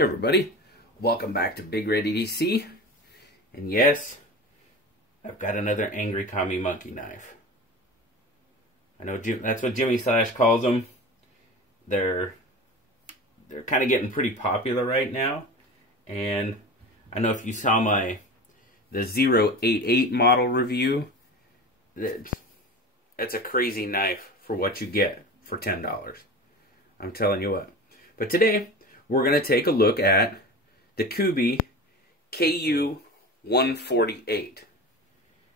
Hey everybody, welcome back to BigRedEDC. And yes, I've got another angry commie monkey knife. I know that's what Jimmy Slash calls them. They're kind of getting pretty popular right now. And I know if you saw the 088 model review, that's a crazy knife for what you get for $10. I'm telling you what. But today, we're going to take a look at the Kubey KU148.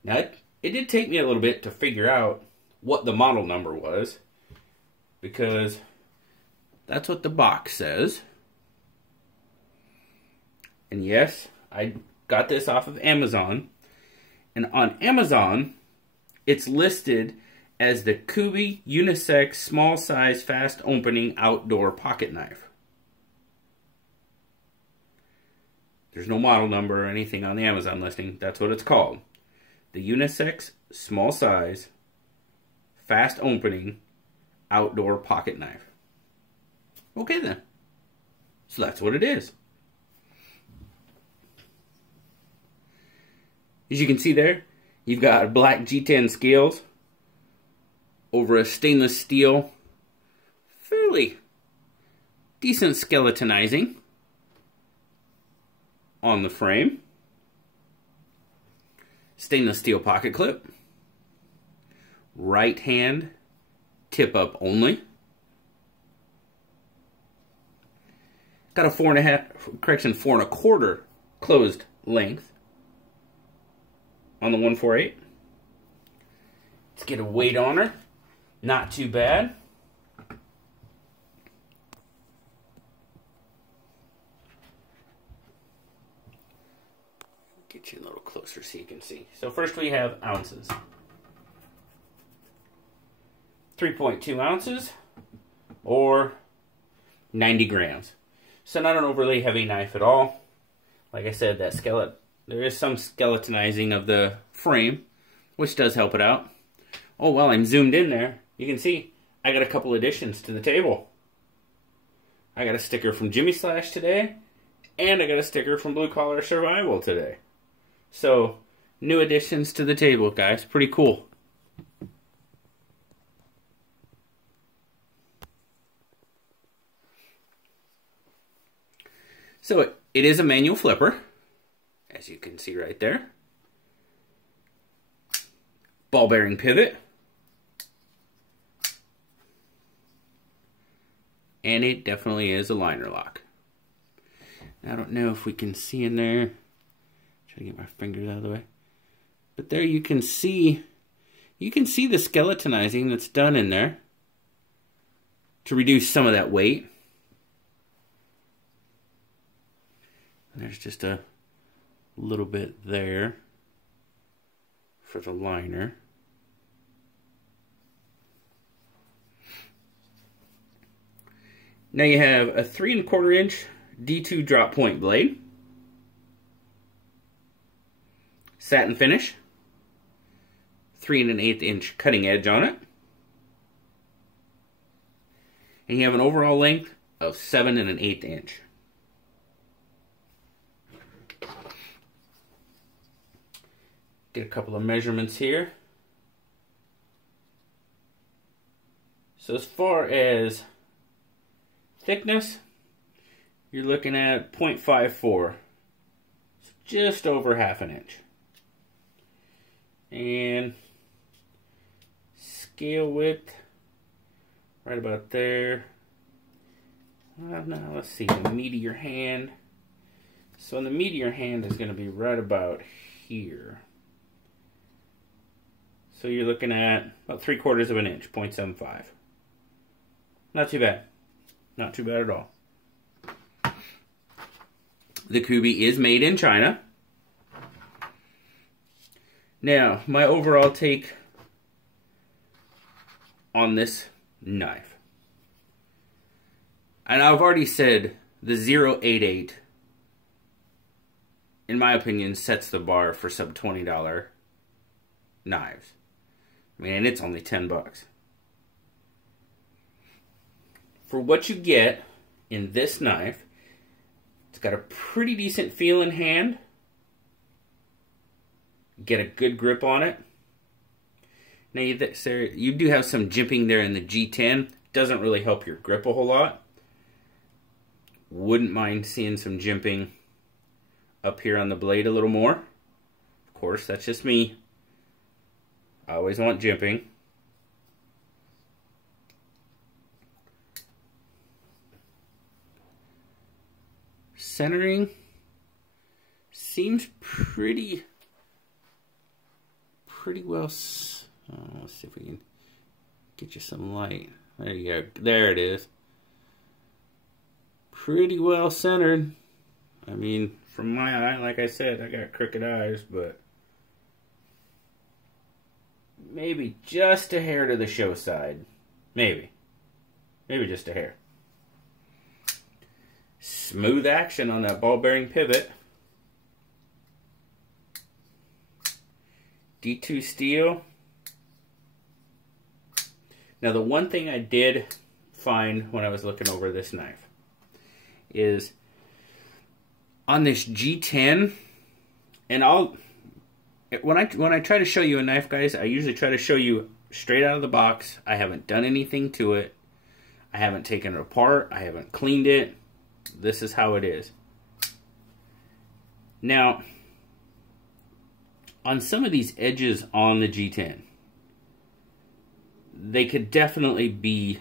Now, it did take me a little bit to figure out what the model number was, because that's what the box says. And yes, I got this off of Amazon. And on Amazon, it's listed as the Kubey unisex small size fast opening outdoor pocket knife. There's no model number or anything on the Amazon listing. That's what it's called. The unisex small size fast opening outdoor pocket knife. Okay then. So that's what it is. As you can see there, you've got black G10 scales over a stainless steel, fairly decent skeletonizing on the frame. Stainless steel pocket clip. Right hand tip up only. Got a 4.25 closed length on the 148. Let's get a weight on her. Not too bad. Get you a little closer so you can see. So first we have ounces. 3.2 ounces or 90 grams. So not an overly heavy knife at all. Like I said, that there is some skeletonizing of the frame, which does help it out. Oh, while I'm zoomed in there, you can see I got a couple additions to the table. I got a sticker from Jimmy Slash today, and I got a sticker from Blue Collar Survival today. So, new additions to the table, guys. Pretty cool. So, it is a manual flipper, as you can see right there. Ball bearing pivot. And it definitely is a liner lock. I don't know if we can see in there. Try to get my fingers out of the way. But there you can see the skeletonizing that's done in there to reduce some of that weight. And there's just a little bit there for the liner. Now you have a 3¼ inch D2 drop point blade. Satin finish. 3⅛ inch cutting edge on it. And you have an overall length of 7⅛ inch. Get a couple of measurements here. So as far as thickness, you're looking at 0.54, so just over ½ inch. And scale width, right about there. Now let's see, the meat of your hand. So in the meat of your hand is going to be right about here. So you're looking at about 3/4 inch, 0.75. Not too bad. Not too bad at all. The Kubey is made in China. Now, my overall take on this knife. And I've already said the 088, in my opinion, sets the bar for sub $20 knives. I mean, and it's only 10 bucks. For what you get in this knife, It's got a pretty decent feel in hand. Get a good grip on it. Now you do have some jimping there in the G10. Doesn't really help your grip a whole lot. Wouldn't mind seeing some jimping up here on the blade a little more. Of course, that's just me. I always want jimping. Centering seems pretty well. Let's see if we can get you some light. There you go. There it is. Pretty well centered. I mean, from my eye, like I said, I got crooked eyes, but maybe just a hair to the show side. Maybe just a hair. Smooth action on that ball bearing pivot. D2 steel. Now the one thing I did find when I was looking over this knife is on this G10, and when I try to show you a knife, guys, I usually try to show you straight out of the box. I haven't done anything to it. I haven't taken it apart. I haven't cleaned it. This is how it is. Now, on some of these edges on the G10, they could definitely be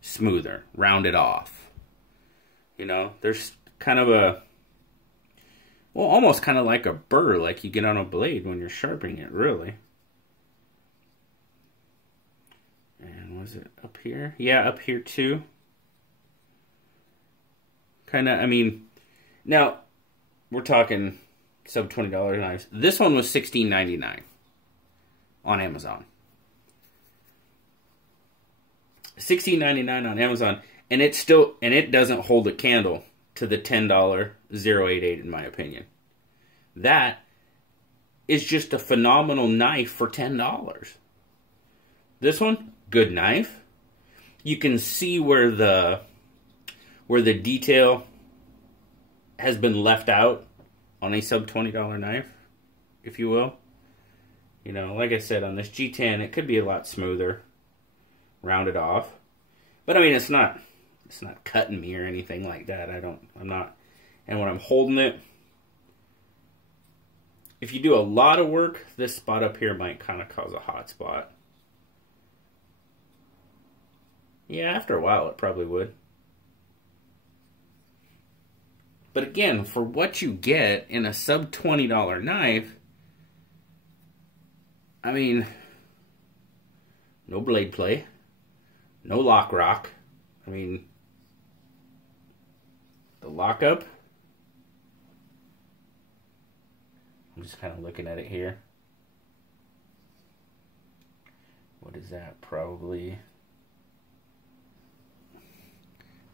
smoother, rounded off. You know, there's kind of a, well, almost kind of like a burr like you get on a blade when you're sharpening it, really. And was it up here? Yeah, up here too. Kind of, I mean, now we're talking sub $20 knives. This one was $16.99 on Amazon. $16.99 on Amazon, and it doesn't hold a candle to the $10 088 in my opinion. That is just a phenomenal knife for $10. This one, good knife. You can see where the detail has been left out on a sub $20 knife, if you will. You know, like I said, on this G10, it could be a lot smoother, rounded off. But I mean, it's not cutting me or anything like that. I'm not. And when I'm holding it, if you do a lot of work, this spot up here might kind of cause a hot spot. Yeah, after a while, it probably would. But again, for what you get in a sub $20 knife, I mean, no blade play, no lock rock. I mean, the lockup, I'm just kind of looking at it here. What is that? Probably,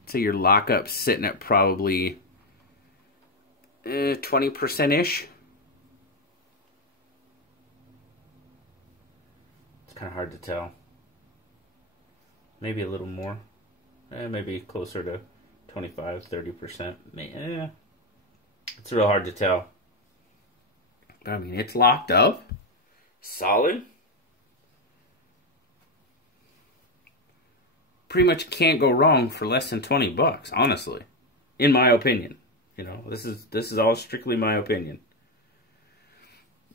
so your lockup's sitting at probably 20%-ish. It's kind of hard to tell. Maybe a little more. Maybe closer to 25-30%. It's real hard to tell. I mean, it's locked up. Solid. Pretty much can't go wrong for less than 20 bucks, honestly. In my opinion. You know, this is all strictly my opinion.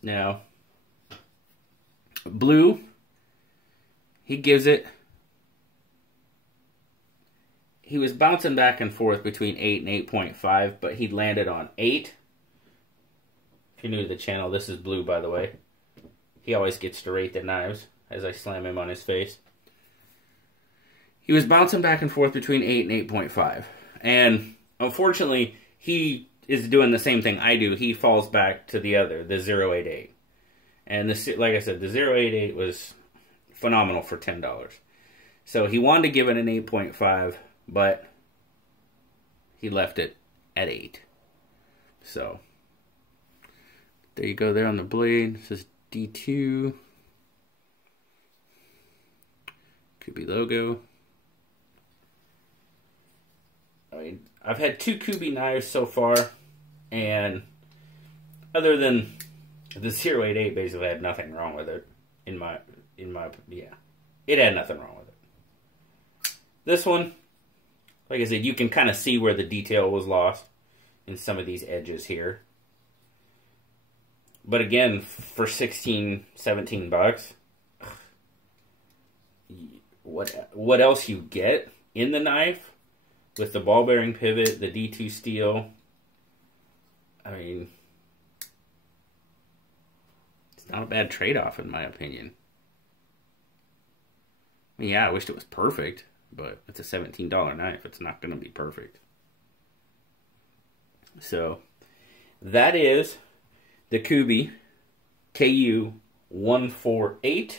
Now, Blue, he gives it, he was bouncing back and forth between 8 and 8.5, but he landed on 8. If you're new to the channel, this is Blue, by the way. He always gets to rate the knives as I slam him on his face. He was bouncing back and forth between 8 and 8.5. And unfortunately, he is doing the same thing I do. He falls back to the other, the 088. And the, like I said, the 088 was phenomenal for $10. So he wanted to give it an 8.5, but he left it at 8. So there you go there on the blade. It says D2. Kubey logo. Oh mean, I've had 2 Kubey knives so far, and other than the 088, basically had nothing wrong with it. Yeah, it had nothing wrong with it. This one, like I said, you can kind of see where the detail was lost in some of these edges here. But again, for 16, 17 bucks, what else you get in the knife with the ball bearing pivot, the D2 steel? I mean, it's not a bad trade-off in my opinion. I mean, yeah, I wished it was perfect, but it's a $17 knife. It's not going to be perfect. So, that is the Kubey KU148,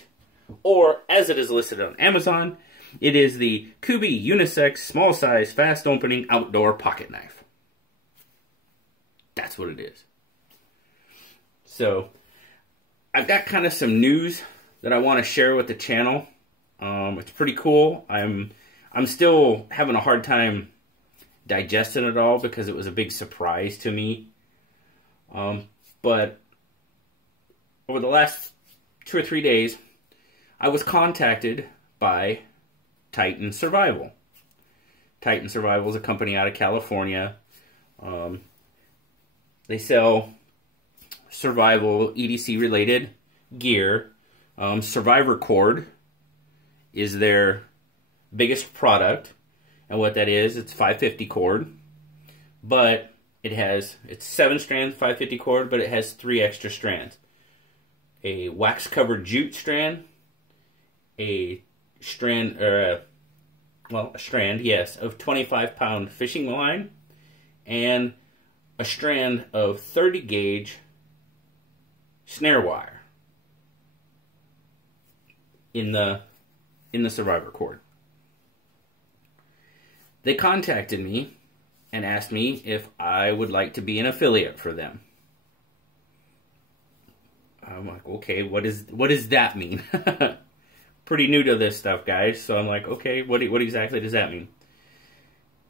or as it is listed on Amazon, it is the Kubey unisex small size fast opening outdoor pocket knife. That's what it is. So I've got kind of some news that I want to share with the channel. It's pretty cool. I'm still having a hard time digesting it all because it was a big surprise to me. But over the last 2 or 3 days, I was contacted by Titan Survival. Titan Survival is a company out of California. They sell survival EDC related gear. Survivor Cord is their biggest product, and what that is, it's 550 cord, but it's 7 strands 550 cord, but it has 3 extra strands: a wax covered jute strand, a strand, yes, of 25-pound fishing line, and a strand of 30 gauge snare wire in the Survivor Cord. They contacted me and asked me if I would like to be an affiliate for them. I'm like, okay, what does that mean? Pretty new to this stuff, guys. So I'm like, okay, what exactly does that mean?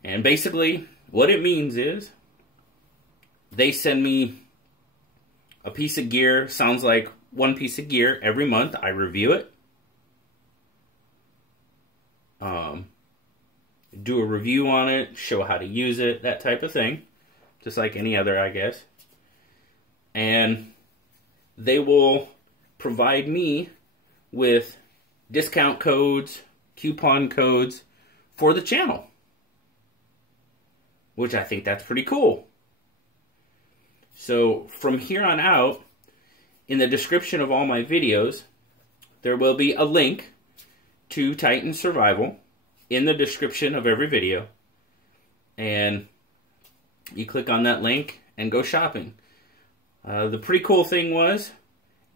And basically, what it means is they send me a piece of gear. Sounds like one piece of gear every month. I review it. Do a review on it, show how to use it, that type of thing. Just like any other, I guess. And they will provide me with discount codes, coupon codes for the channel, which I think that's pretty cool. So from here on out, in the description of all my videos, there will be a link to Titan Survival in the description of every video, and you click on that link and go shopping. The pretty cool thing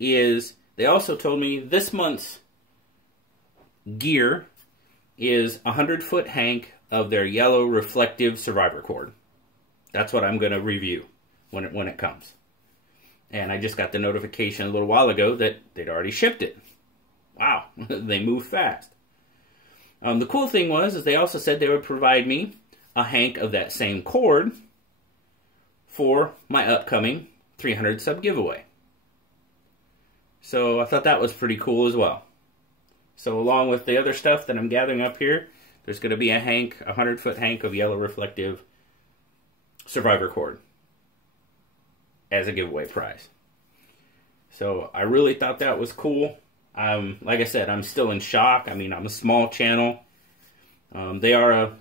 is they also told me this month's gear is a 100-foot hank of their yellow reflective Survivor Cord. That's what I'm going to review when it comes. And I just got the notification a little while ago that they'd already shipped it. Wow, they move fast. The cool thing is they also said they would provide me a hank of that same cord for my upcoming 300 sub giveaway. So I thought that was pretty cool as well. So along with the other stuff that I'm gathering up here, there's going to be a 100-foot hank of yellow reflective Survivor Cord as a giveaway prize. So I really thought that was cool. Like I said, I'm still in shock. I mean, I'm a small channel. They are a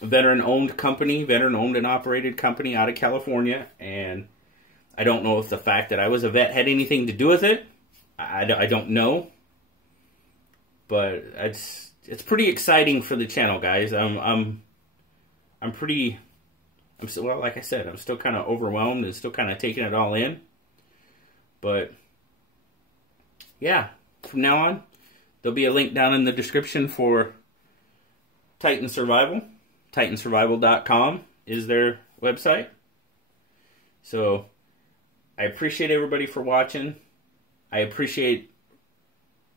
veteran-owned company, veteran-owned and operated company out of California, and I don't know if the fact that I was a vet had anything to do with it. I don't know, but it's pretty exciting for the channel, guys. Well, like I said, I'm still kind of overwhelmed and still kind of taking it all in, but yeah. From now on, there'll be a link down in the description for Titan Survival. TitanSurvival.com is their website. So, I appreciate everybody for watching. I appreciate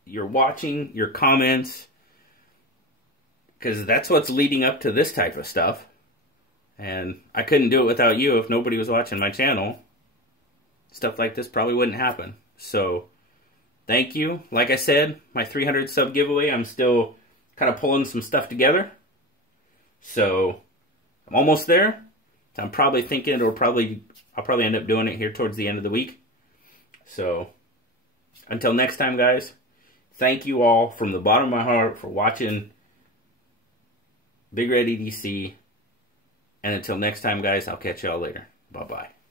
your watching, your comments, because that's what's leading up to this type of stuff. And I couldn't do it without you. If nobody was watching my channel, stuff like this probably wouldn't happen. So thank you. Like I said, my 300 sub giveaway, I'm still kind of pulling some stuff together. So I'm almost there. I'm probably thinking I'll probably end up doing it here towards the end of the week. So until next time, guys, thank you all from the bottom of my heart for watching BigRedEDC. And until next time, guys, I'll catch y'all later. Bye-bye.